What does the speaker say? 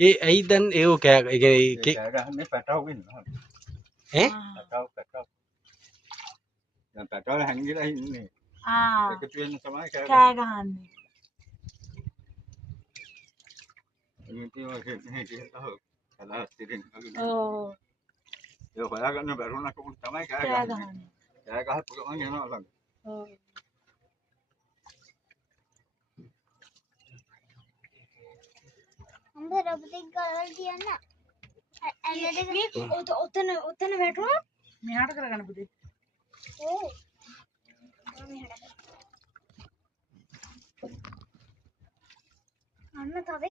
ඇයි දැන් ඒ කෑ ගහන්නේ පැටව ඉන්නවා. ඈ පැටව. දැන් පැටවල හැංගිලා ඉන්නේ. එකතු වෙන්න තමයි කෑ ගහන්නේ. ගහන්නේ. කලාස් තිරින් ඔව්. ඒ හොයාගන්න බැරුණා කොහොමද තමයි කෑ ගහන්නේ. කෑ ගහපු ගමන් යනවා ළඟ. ඔව්. අම්බ රබුටික් ගාලා කියන්න. ඔතන වැටුණා. මෙහාට කරගන්න පුතේ. ඕ. අන්න තව